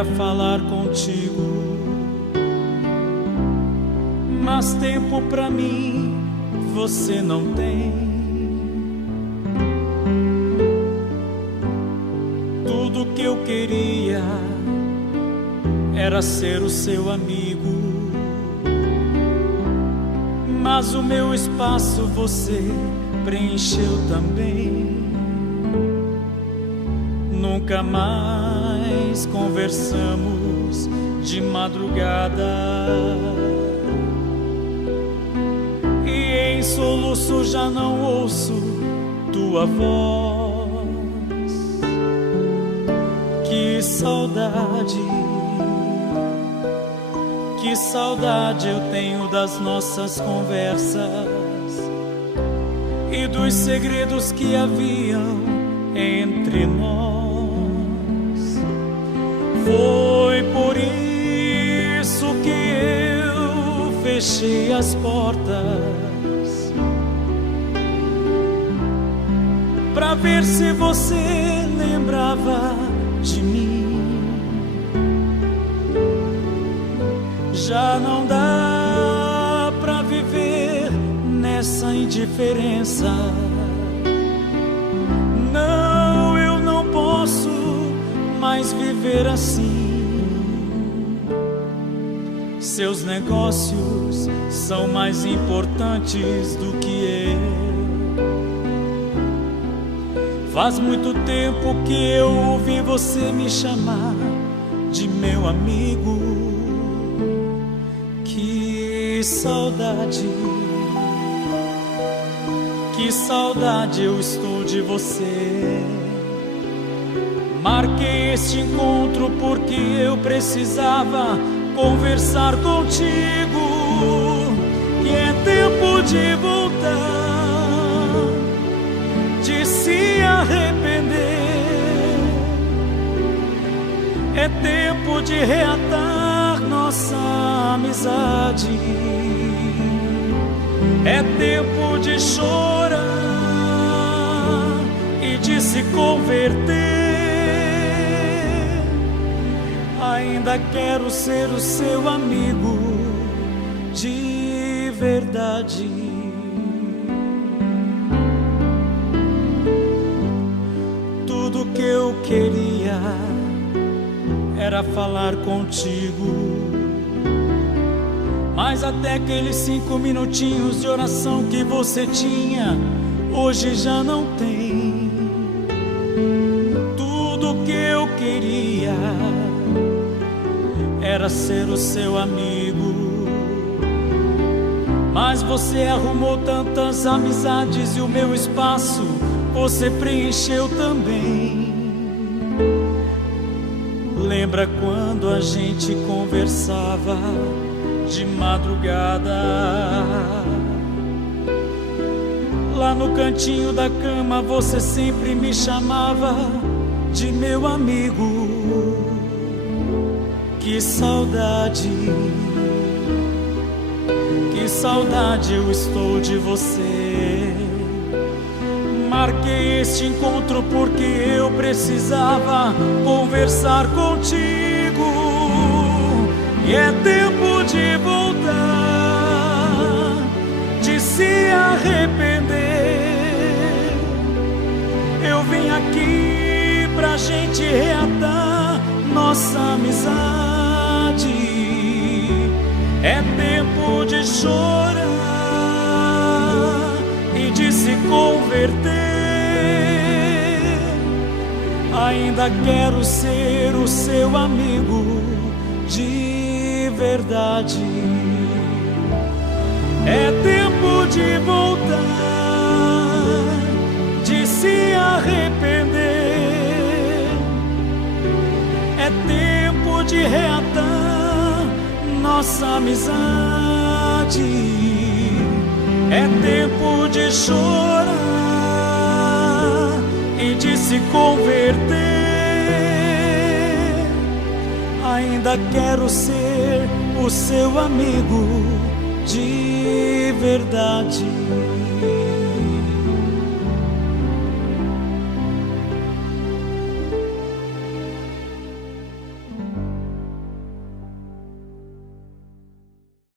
era falar contigo, mas tempo pra mim você não tem. Tudo que eu queria era ser o seu amigo, mas o meu espaço você preencheu também. Nunca mais conversamos de madrugada, e em soluço já não ouço tua voz. Que saudade eu tenho das nossas conversas e dos segredos que haviam entre nós. Foi por isso que eu fechei as portas, pra ver se você lembrava de mim. Já não dá pra viver nessa indiferença. Não, eu não posso mais viver assim. Seus negócios são mais importantes do que eu. Faz muito tempo que eu ouvi você me chamar de meu amigo. Que saudade eu estou de você. Marquei este encontro porque eu precisava conversar contigo. E é tempo de voltar, de se arrepender. É tempo de reatar nossa amizade. É tempo de chorar e de se converter. Ainda quero ser o seu amigo de verdade. Tudo que eu queria era falar contigo, mas até aqueles 5 minutinhos de oração que você tinha, hoje já não tem. Tudo que eu queria era ser o seu amigo, mas você arrumou tantas amizades e o meu espaço você preencheu também. Lembra quando a gente conversava de madrugada, lá no cantinho da cama você sempre me chamava de meu amigo. Que saudade eu estou de você. Marquei este encontro porque eu precisava conversar contigo. E é tempo de voltar, de se arrepender. Eu vim aqui pra gente reatar nossa amizade. É tempo de chorar e de se converter. Ainda quero ser o seu amigo de verdade. É tempo de voltar, de se arrepender. É tempo de reatar nossa amizade. É tempo de chorar e de se converter. Ainda quero ser o seu amigo de verdade.